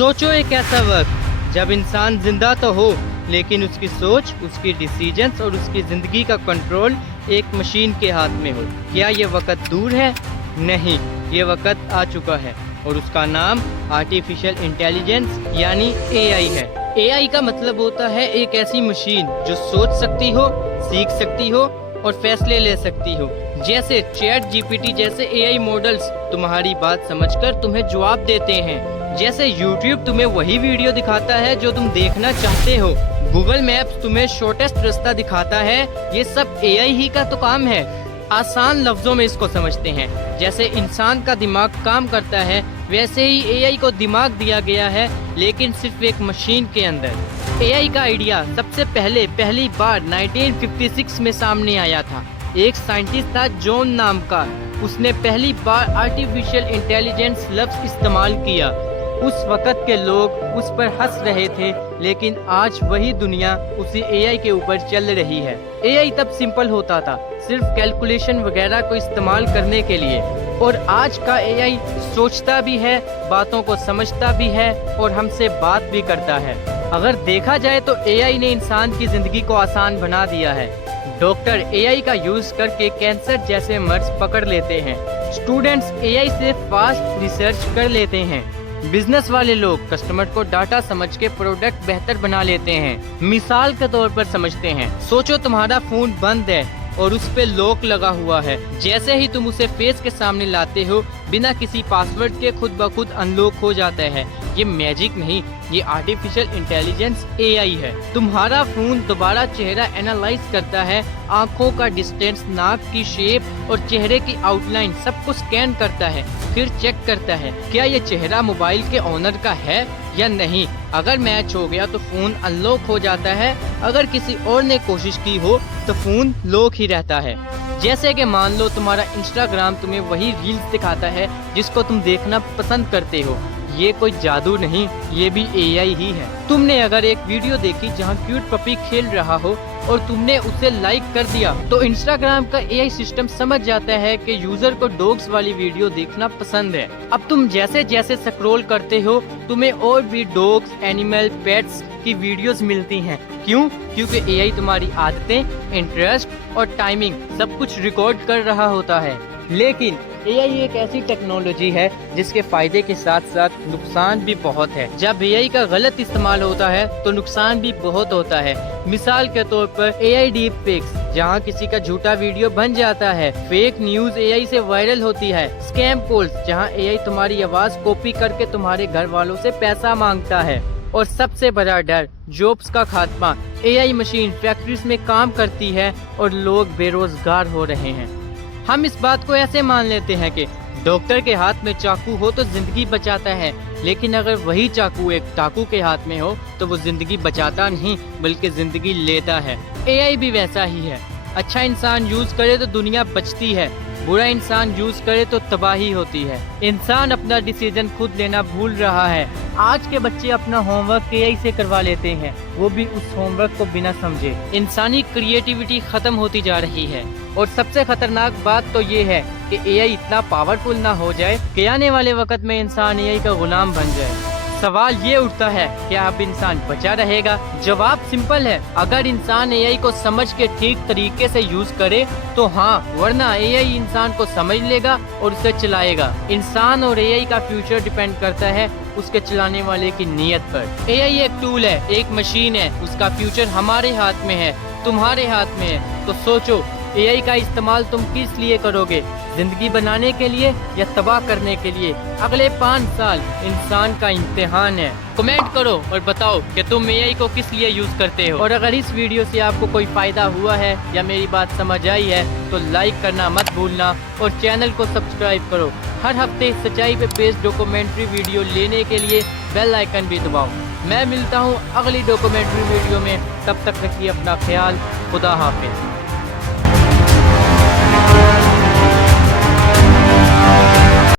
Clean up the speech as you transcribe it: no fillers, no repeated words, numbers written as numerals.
सोचो एक ऐसा वक्त जब इंसान जिंदा तो हो लेकिन उसकी सोच, उसकी डिसीजंस और उसकी ज़िंदगी का कंट्रोल एक मशीन के हाथ में हो। क्या ये वक्त दूर है? नहीं, ये वक्त आ चुका है और उसका नाम आर्टिफिशियल इंटेलिजेंस यानी एआई है। एआई का मतलब होता है एक ऐसी मशीन जो सोच सकती हो, सीख सकती हो और फैसले ले सकती हो। जैसे चैट जीपीटी जैसे एआई मॉडल्स तुम्हारी बात समझकर तुम्हें जवाब देते हैं। जैसे यूट्यूब तुम्हें वही वीडियो दिखाता है जो तुम देखना चाहते हो। गूगल मैप्स तुम्हें शॉर्टेस्ट रास्ता दिखाता है। ये सब एआई ही का तो काम है। आसान लफ्जों में इसको समझते हैं। जैसे इंसान का दिमाग काम करता है वैसे ही एआई को दिमाग दिया गया है, लेकिन सिर्फ एक मशीन के अंदर। एआई का आइडिया सबसे पहली बार 1956 में सामने आया था। एक साइंटिस्ट था जॉन नाम का, उसने पहली बार आर्टिफिशियल इंटेलिजेंस लफ्ज इस्तेमाल किया। उस वक्त के लोग उस पर हंस रहे थे, लेकिन आज वही दुनिया उसी एआई के ऊपर चल रही है। एआई तब सिंपल होता था, सिर्फ कैलकुलेशन वगैरह को इस्तेमाल करने के लिए, और आज का एआई सोचता भी है, बातों को समझता भी है और हमसे बात भी करता है। अगर देखा जाए तो एआई ने इंसान की जिंदगी को आसान बना दिया है। डॉक्टर एआई का यूज करके कैंसर जैसे मर्ज पकड़ लेते हैं। स्टूडेंट्स एआई से फास्ट रिसर्च कर लेते हैं। बिजनेस वाले लोग कस्टमर को डाटा समझ के प्रोडक्ट बेहतर बना लेते हैं। मिसाल के तौर पर समझते हैं, सोचो तुम्हारा फोन बंद है और उस पे लॉक लगा हुआ है। जैसे ही तुम उसे फेस के सामने लाते हो, बिना किसी पासवर्ड के खुद ब खुद अनलॉक हो जाता है। ये मैजिक नहीं, ये आर्टिफिशियल इंटेलिजेंस एआई है। तुम्हारा फोन दोबारा चेहरा एनालाइज करता है, आंखों का डिस्टेंस, नाक की शेप और चेहरे की आउटलाइन सब कुछ स्कैन करता है, फिर चेक करता है क्या ये चेहरा मोबाइल के ओनर का है या नहीं। अगर मैच हो गया तो फोन अनलॉक हो जाता है, अगर किसी और ने कोशिश की हो तो फोन लॉक ही रहता है। जैसे कि मान लो तुम्हारा इंस्टाग्राम तुम्हें वही रील्स दिखाता है जिसको तुम देखना पसंद करते हो। ये कोई जादू नहीं, ये भी एआई ही है। तुमने अगर एक वीडियो देखी जहाँ क्यूट पपी खेल रहा हो और तुमने उसे लाइक कर दिया, तो इंस्टाग्राम का एआई सिस्टम समझ जाता है कि यूजर को डॉग्स वाली वीडियो देखना पसंद है। अब तुम जैसे जैसे स्क्रॉल करते हो, तुम्हें और भी डॉग्स, एनिमल, पेट्स की वीडियोस मिलती हैं। क्यों? क्योंकि एआई तुम्हारी आदतें, इंटरेस्ट और टाइमिंग सब कुछ रिकॉर्ड कर रहा होता है। लेकिन एआई एक ऐसी टेक्नोलॉजी है जिसके फायदे के साथ साथ नुकसान भी बहुत है। जब एआई का गलत इस्तेमाल होता है तो नुकसान भी बहुत होता है। मिसाल के तौर पर एआई डीप फेक्स, जहाँ किसी का झूठा वीडियो बन जाता है। फेक न्यूज एआई से वायरल होती है। स्कैम कॉल्स, जहाँ एआई तुम्हारी आवाज कॉपी करके तुम्हारे घर वालों से पैसा मांगता है। और सबसे बड़ा डर, जॉब्स का खात्मा। एआई मशीन फैक्ट्रीज में काम करती है और लोग बेरोजगार हो रहे हैं। हम इस बात को ऐसे मान लेते हैं कि डॉक्टर के हाथ में चाकू हो तो जिंदगी बचाता है, लेकिन अगर वही चाकू एक डाकू के हाथ में हो तो वो जिंदगी बचाता नहीं बल्कि जिंदगी लेता है। एआई भी वैसा ही है। अच्छा इंसान यूज करे तो दुनिया बचती है, बुरा इंसान यूज करे तो तबाही होती है। इंसान अपना डिसीजन खुद लेना भूल रहा है। आज के बच्चे अपना होमवर्क एआई से करवा लेते हैं, वो भी उस होमवर्क को बिना समझे। इंसानी क्रिएटिविटी खत्म होती जा रही है। और सबसे खतरनाक बात तो ये है कि एआई इतना पावरफुल ना हो जाए कि आने वाले वक्त में इंसान एआई का गुलाम बन जाए। सवाल ये उठता है कि अब इंसान बचा रहेगा? जवाब सिंपल है, अगर इंसान एआई को समझ के ठीक तरीके से यूज करे तो हाँ, वरना एआई इंसान को समझ लेगा और उसे चलाएगा। इंसान और एआई का फ्यूचर डिपेंड करता है उसके चलाने वाले की नीयत पर। एआई एक टूल है, एक मशीन है, उसका फ्यूचर हमारे हाथ में है, तुम्हारे हाथ में है। तो सोचो, एआई का इस्तेमाल तुम किस लिए करोगे? जिंदगी बनाने के लिए या तबाह करने के लिए? अगले 5 साल इंसान का इम्तिहान है। कमेंट करो और बताओ कि तुम एआई को किस लिए यूज करते हो। और अगर इस वीडियो से आपको कोई फायदा हुआ है या मेरी बात समझ आई है तो लाइक करना मत भूलना और चैनल को सब्सक्राइब करो। हर हफ्ते सच्चाई पे बेस्ड डॉक्यूमेंट्री वीडियो लेने के लिए बेल आइकन भी दबाओ। मैं मिलता हूँ अगली डॉक्यूमेंट्री वीडियो में, तब तक रखिए अपना ख्याल। खुदा हाफिज।